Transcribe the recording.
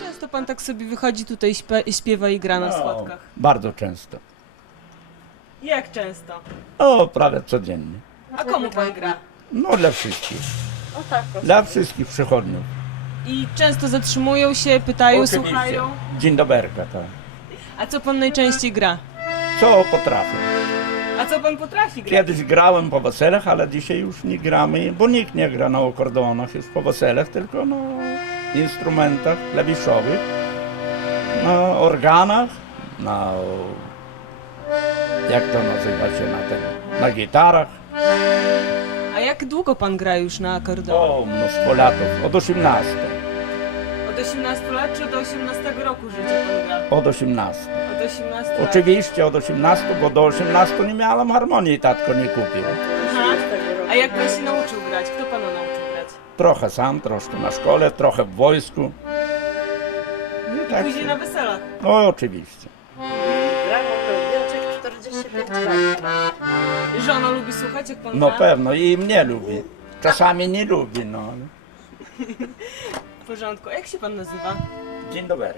Często pan tak sobie wychodzi tutaj, śpie- śpiewa i gra na no, schodkach. Bardzo często. Jak często? O, prawie codziennie. A komu pan gra? No dla wszystkich. Tak, dla wszystkich przychodniów. I często zatrzymują się, pytają, Oczywiście. słuchają. Dzień doberka, tak. A co pan najczęściej gra? Co potrafię? A co pan potrafi grać? Kiedyś grałem po weselach, ale dzisiaj już nie gramy, bo nikt nie gra na akordonach już po weselach, tylko na instrumentach klawiszowych, na organach, na... jak to nazywa się na tym, na gitarach. A jak długo pan gra już na akordeon? O, mnóstwo latów, od 18. Od 18 lat czy od 18 roku życia pan gra? Od 18. Od 18 lat. Oczywiście od 18, bo do 18 nie miałem harmonii, tatko nie kupił. Aha. A jak pan się nauczył grać? Kto pana nauczył grać? Trochę sam, troszkę na szkole, trochę w wojsku. No, I tak później się- na weselach. no oczywiście. Gram około 45 lat. Żona lubi słuchać jak pan No gra? pewno i mnie lubi. Czasami nie lubi, no. ale- W porządku. A jak się pan nazywa? Dzień dobry.